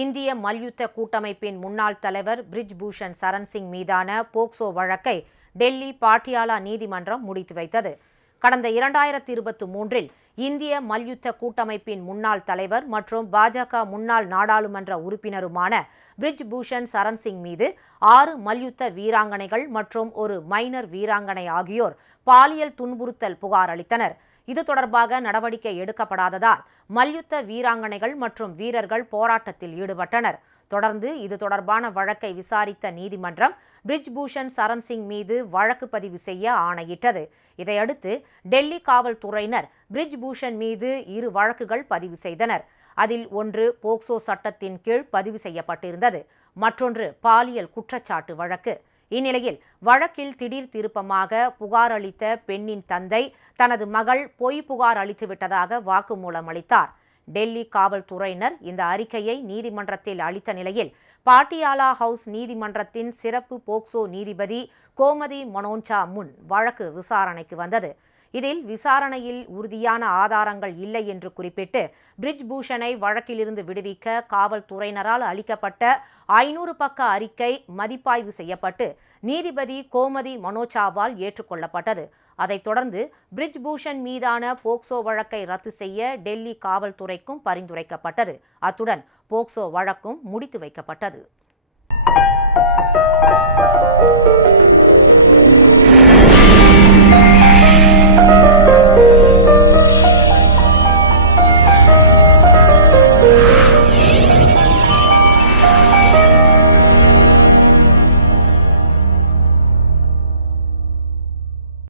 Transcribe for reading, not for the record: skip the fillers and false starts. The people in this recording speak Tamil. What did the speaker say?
இந்திய மல்யுத்த கூட்டமைப்பின் முன்னாள் தலைவர் பிரிஜ் பூஷன் சரண் சிங் மீதான போக்சோ வழக்கை டெல்லி பாட்டியாலா நீதிமன்றம் முடித்து வைத்தது. கடந்த 2023இல் இந்திய மல்யுத்த கூட்டமைப்பின் முன்னாள் தலைவர் மற்றும் பாஜக முன்னாள் நாடாளுமன்ற உறுப்பினருமான பிரிஜ் பூஷன் சரண் சிங் மீது 6 மல்யுத்த வீராங்கனைகள் மற்றும் ஒரு மைனர் வீராங்கனை ஆகியோர் பாலியல் துன்புறுத்தல் புகார் அளித்தனர். இது தொடர்பாக நடவடிக்கை எடுக்கப்படாததால் மல்யுத்த வீராங்கனைகள் மற்றும் வீரர்கள் போராட்டத்தில் ஈடுபட்டனர். தொடர்ந்து இது தொடர்பான வழக்கை விசாரித்த நீதிமன்றம் பிரிஜ் பூஷன் சரண் சிங் மீது வழக்கு பதிவு செய்ய ஆணையிட்டது. இதையடுத்து டெல்லி காவல்துறையினர் பிரிஜ் பூஷன் மீது 2 வழக்குகள் பதிவு செய்தனர். அதில் ஒன்று போக்சோ சட்டத்தின் கீழ் பதிவு செய்யப்பட்டிருந்தது, மற்றொன்று பாலியல் குற்றச்சாட்டு வழக்கு. இந்நிலையில் வழக்கில் திடீர் திருப்பமாக புகார் அளித்த பெண்ணின் தந்தை தனது மகள் பொய் புகார் அளித்துவிட்டதாக வாக்குமூலம் அளித்தார். டெல்லி காவல்துறையினர் இந்த அறிக்கையை நீதிமன்றத்தில் அளித்த நிலையில் பாட்டியாலா ஹவுஸ் நீதிமன்றத்தின் சிறப்பு போக்சோ நீதிபதி கோமதி மனோன்சா முன் வழக்கு விசாரணைக்கு வந்தது. இதில் விசாரணையில் உறுதியான ஆதாரங்கள் இல்லை என்று குறிப்பிட்டு பிரிஜ் பூஷனை வழக்கிலிருந்து விடுவிக்க காவல்துறையினரால் அளிக்கப்பட்ட 500 பக்க அறிக்கை மதிப்பாய்வு செய்யப்பட்டு நீதிபதி கோமதி மனோச்சாவால் ஏற்றுக்கொள்ளப்பட்டது. அதைத் தொடர்ந்து பிரிஜ் பூஷன் மீதான போக்சோ வழக்கை ரத்து செய்ய டெல்லி காவல்துறைக்கும் பரிந்துரைக்கப்பட்டது. அத்துடன் போக்சோ வழக்கும் முடித்து வைக்கப்பட்டது.